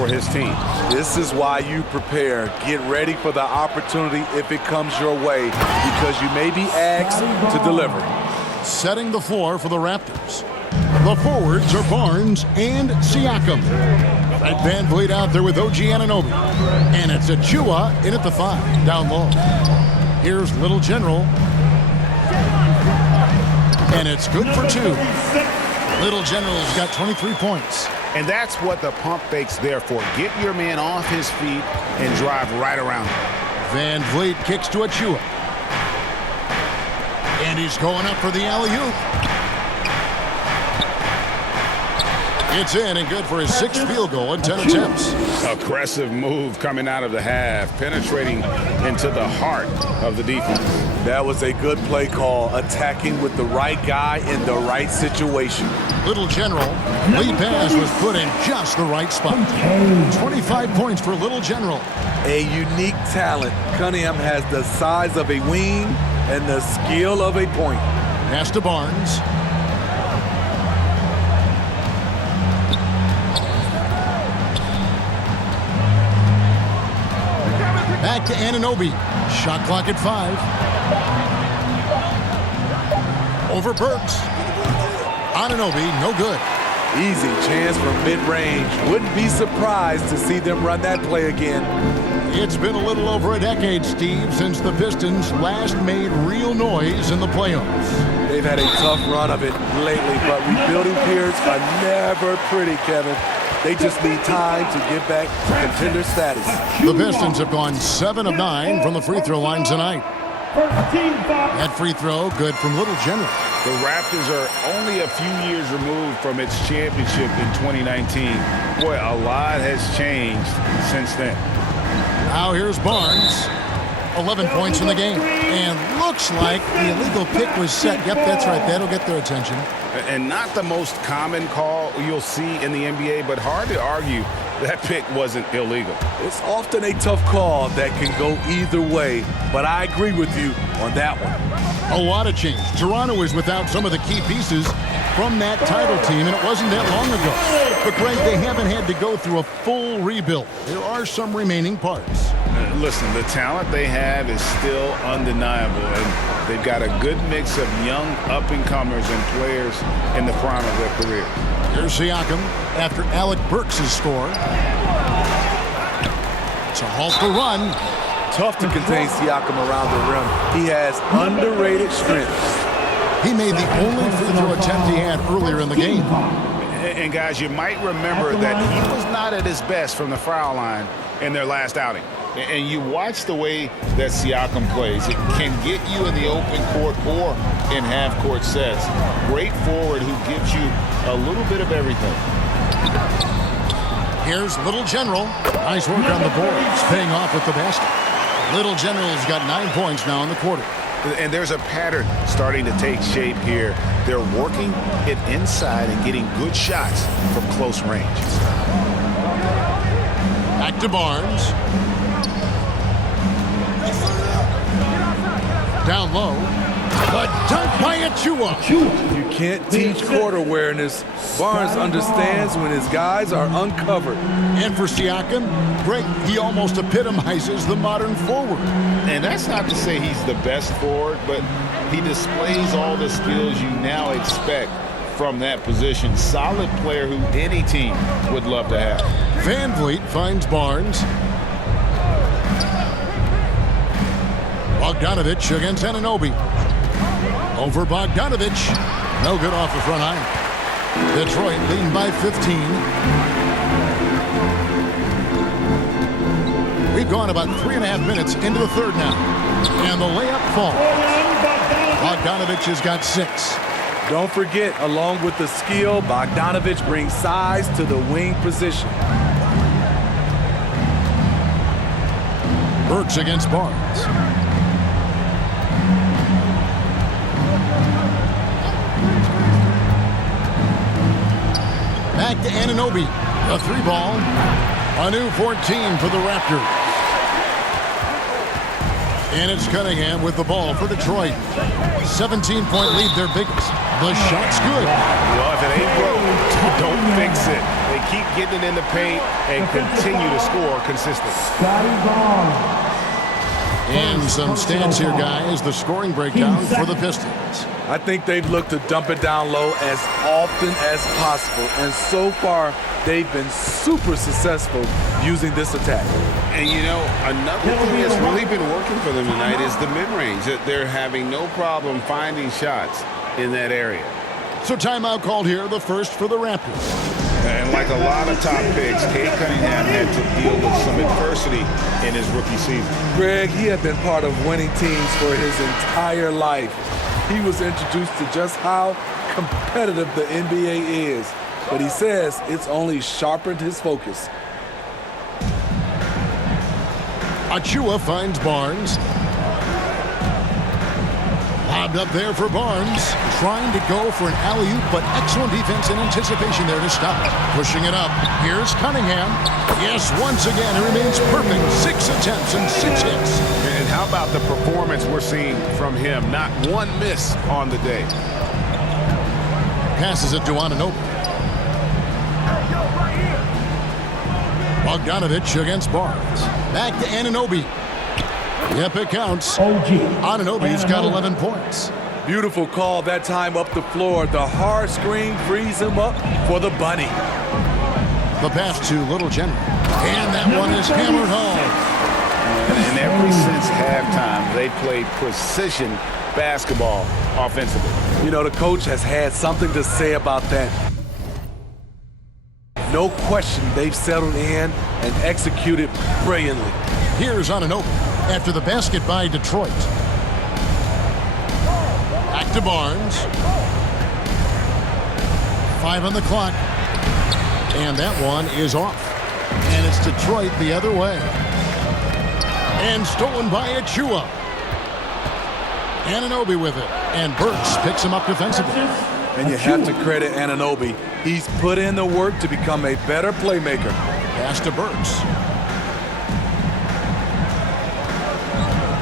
for his team. This is why you prepare. Get ready for the opportunity if it comes your way, because you may be asked to deliver. Setting the floor for the Raptors. The forwards are Barnes and Siakam. Fred VanVleet out there with OG Anunoby. And it's Achua in at the 5, down low. Here's Little General. And it's good for 2. Little General's got 23 points. And that's what the pump fake's there for. Get your man off his feet and drive right around him. VanVleet kicks to Achua. And he's going up for the alley-oop. It's in and good for his 6th field goal in 10 attempts. Aggressive move coming out of the half, penetrating into the heart of the defense. That was a good play call, attacking with the right guy in the right situation. Little General, lead pass was put in just the right spot. 25 points for Little General. A unique talent. Cunningham has the size of a wing and the skill of a point. Pass to Barnes. Back to Anunoby. Shot clock at 5. Over Burks. Anunoby, no good. Easy chance from mid-range. Wouldn't be surprised to see them run that play again. It's been a little over a decade, Steve, since the Pistons last made real noise in the playoffs. They've had a tough run of it lately, but rebuilding periods are never pretty, Kevin. They just need time to get back to contender status. The Pistons have gone 7 of 9 from the free throw line tonight. That free throw good from Little General. The Raptors are only a few years removed from its championship in 2019. Boy, a lot has changed since then. Now here's Barnes. 11 points in the game. And looks like the illegal pick was set. Yep, that's right. That'll get their attention. And not the most common call you'll see in the NBA, but hard to argue that pick wasn't illegal. It's often a tough call that can go either way, but I agree with you on that one. A lot of change. Toronto is without some of the key pieces from that title team, and it wasn't that long ago. But, Greg, they haven't had to go through a full rebuild. There are some remaining parts. Listen, the talent they have is still undeniable, and they've got a good mix of young up-and-comers and players in the prime of their career. Here's Siakam after Alec Burks' score. It's a halt to run. Tough to contain Siakam around the rim. He has underrated strength. He made the only free throw attempt he had earlier in the game. And guys, you might remember that he was not at his best from the foul line in their last outing. And you watch the way that Siakam plays. It can get you in the open court or in half-court sets. Great forward who gives you a little bit of everything. Here's Little General. Nice work on the boards, paying off with the basket. Little General's got 9 points now in the quarter. And there's a pattern starting to take shape here. They're working it inside and getting good shots from close range. Back to Barnes. Down low. The dunk by Achua. You can't teach court awareness. Barnes understands when his guys are uncovered. And for Siakam, Greg, he almost epitomizes the modern forward. And that's not to say he's the best forward, but he displays all the skills you now expect from that position. Solid player who any team would love to have. VanVleet finds Barnes. Bogdanovich against Anunoby. Over Bogdanovich. No good off the front iron. Detroit leading by 15. We've gone about 3.5 minutes into the third now. And the layup falls. Bogdanovich has got 6. Don't forget, along with the skill, Bogdanovich brings size to the wing position. Burks against Barnes. Back to Anunoby. A 3-ball. A new 14 for the Raptors. And it's Cunningham with the ball for Detroit. 17-point lead, their biggest. The shot's good. Well, if it ain't broke, don't fix it. They and keep getting it in the paint and continue to score consistently. And some stats here, guys. The scoring breakdown for the Pistons. I think they've looked to dump it down low as often as possible. And so far, they've been super successful using this attack. And, you know, another thing that's really been working for them tonight is the mid-range. They're having no problem finding shots in that area. So timeout called here, the first for the Raptors. And like a lot of top picks, Cade Cunningham had to deal with some adversity in his rookie season. Greg, he had been part of winning teams for his entire life. He was introduced to just how competitive the NBA is. But he says it's only sharpened his focus. Achua finds Barnes. Lobbed up there for Barnes. Trying to go for an alley-oop, but excellent defense and anticipation there to stop it. Pushing it up. Here's Cunningham. Yes, once again, it remains perfect. 6 attempts and 6 hits. And how about the performance we're seeing from him? Not one miss on the day. Passes it to Anunoby. Bogdanovich against Barnes. Back to Anunoby. Yep, it counts. Anunoby's got 11 points. Beautiful call that time up the floor. The hard screen frees him up for the bunny. The pass to Little General. And that one is hammered home. And ever since halftime, they played precision basketball offensively. You know, the coach has had something to say about that. No question, they've settled in and executed brilliantly. Here's Anunoby after the basket by Detroit. Back to Barnes. 5 on the clock. And that one is off. And it's Detroit the other way. And stolen by Achua. Anunoby with it. And Burks picks him up defensively. And you have to credit Anunoby. He's put in the work to become a better playmaker. Pass to Burks.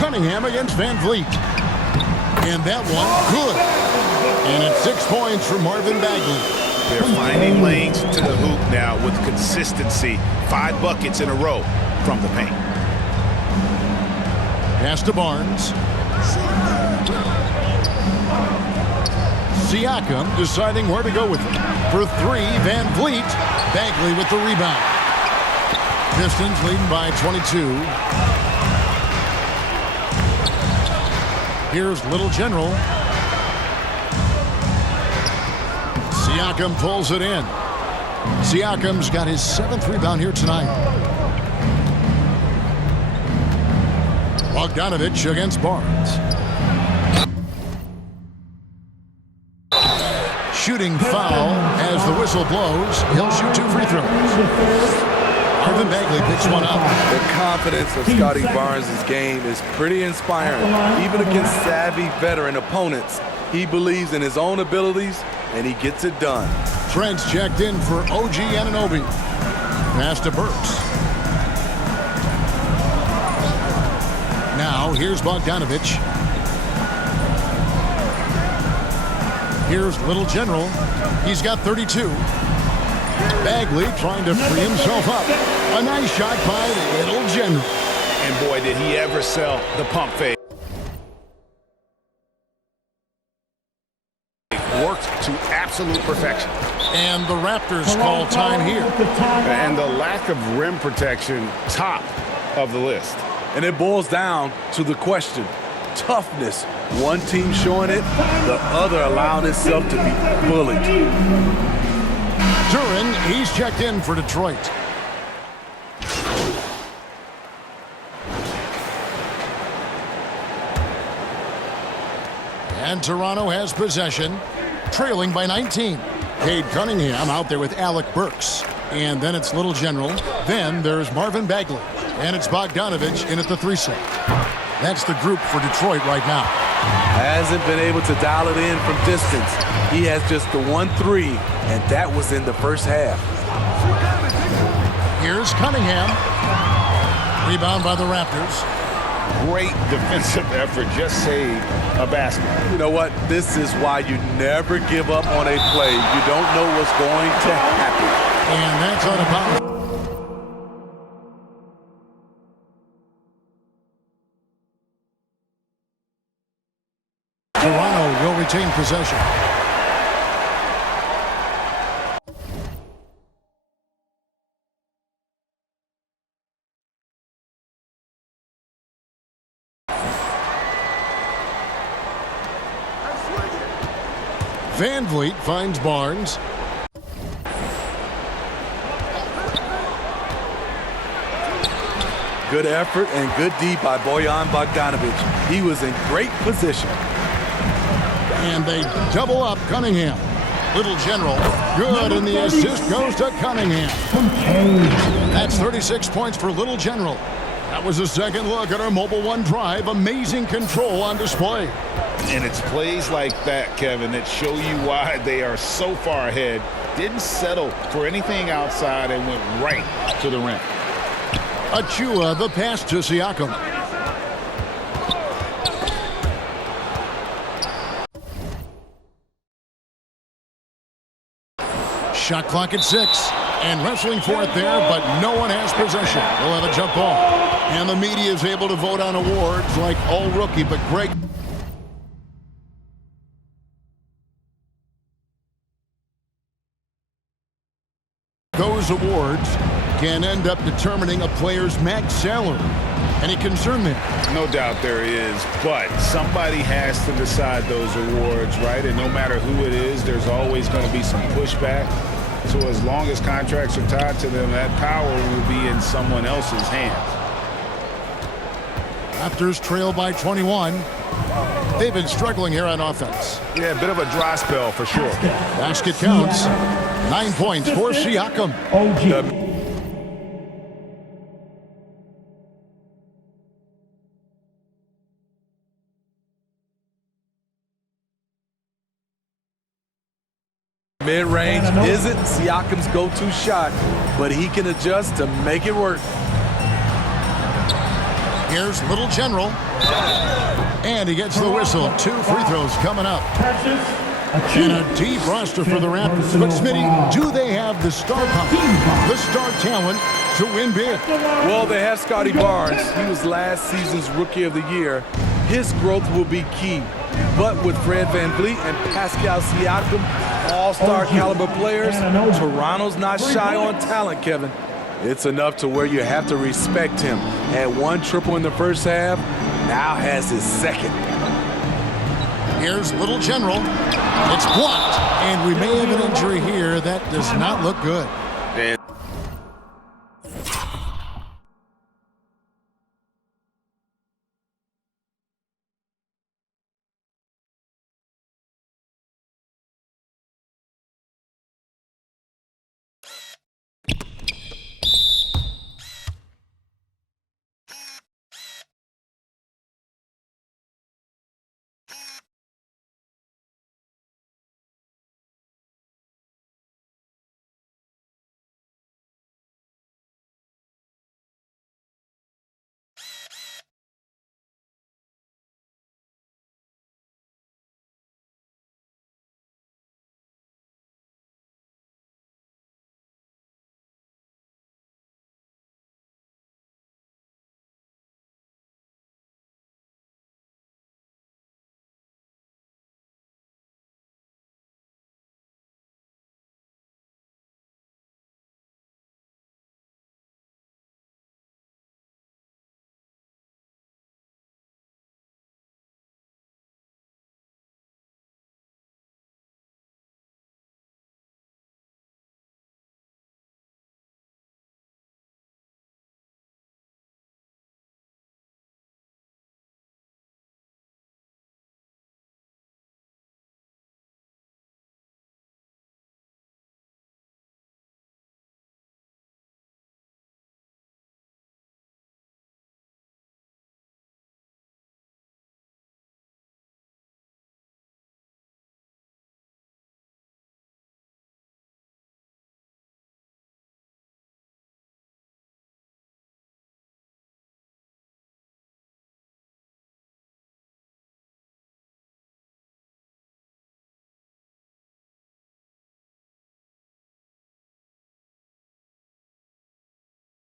Cunningham against Van Vliet. And that one, good. And it's 6 points for Marvin Bagley. They're finding lanes to the hoop now with consistency. 5 buckets in a row from the paint. Pass to Barnes. Siakam deciding where to go with it. For 3, Van Vliet. Bagley with the rebound. Pistons leading by 22. Here's Little General. Siakam pulls it in. Siakam's got his 7th rebound here tonight. Bogdanovich against Barnes. Shooting foul as the whistle blows. He'll shoot 2 free throws. Marvin Bagley picks one up. The confidence of Scotty Barnes' game is pretty inspiring. Even against savvy veteran opponents, he believes in his own abilities, and he gets it done. Trent's checked in for OG Anunoby. Pass to Burks. Now, here's Bogdanovich. Here's Little General. He's got 32. Bagley trying to free himself up. A nice shot by Little General. And boy, did he ever sell the pump fake. Worked to absolute perfection. And the Raptors call time here. And the lack of rim protection, top of the list. And it boils down to the question. Toughness. One team showing it, the other allowing itself to be bullied. Duren, he's checked in for Detroit. And Toronto has possession, trailing by 19. Cade Cunningham out there with Alec Burks. And then it's Little General. Then there's Marvin Bagley. And it's Bogdanovich in at the 3 slot. That's the group for Detroit right now. Hasn't been able to dial it in from distance. He has just the 1-3, and that was in the first half. Here's Cunningham. Rebound by the Raptors. Great defensive effort, just saved a basket. You know what? This is why you never give up on a play. You don't know what's going to happen. And that's out of bounds. Toronto will retain possession. Van Vliet finds Barnes. Good effort and good D by Bojan Bogdanovic. He was in great position. And they double up Cunningham. Little General, good, and the assist goes to Cunningham. That's 36 points for Little General. That was a second look at our Mobile One drive. Amazing control on display. And it's plays like that, Kevin, that show you why they are so far ahead. Didn't settle for anything outside and went right to the rim. Achua, the pass to Siakam. Shot clock at 6. And wrestling for it there, but no one has possession. We'll have a jump ball. And the media is able to vote on awards like all rookie, but Greg. Those awards can end up determining a player's max salary. Any concern there? No doubt there is, but somebody has to decide those awards, right? And no matter who it is, there's always going to be some pushback. So as long as contracts are tied to them, that power will be in someone else's hands. Raptors trail by 21. They've been struggling here on offense. Yeah, a bit of a dry spell for sure. Basket counts. 9 points for Siakam. Mid-range isn't Siakam's go-to shot, but he can adjust to make it work. Here's Little General. And he gets the whistle. 2 free throws coming up. And a deep roster for the Raptors. But Smitty, do they have the star power, the star talent to win big? Well, they have Scotty Barnes. He was last season's Rookie of the Year. His growth will be key. But with Fred VanVleet and Pascal Siakam, all-star caliber players, Toronto's not shy on talent, Kevin. It's enough to where you have to respect him. Had 1 triple in the first half, now has his second. Here's Little General. It's blocked, and we may have an injury here. That does not look good.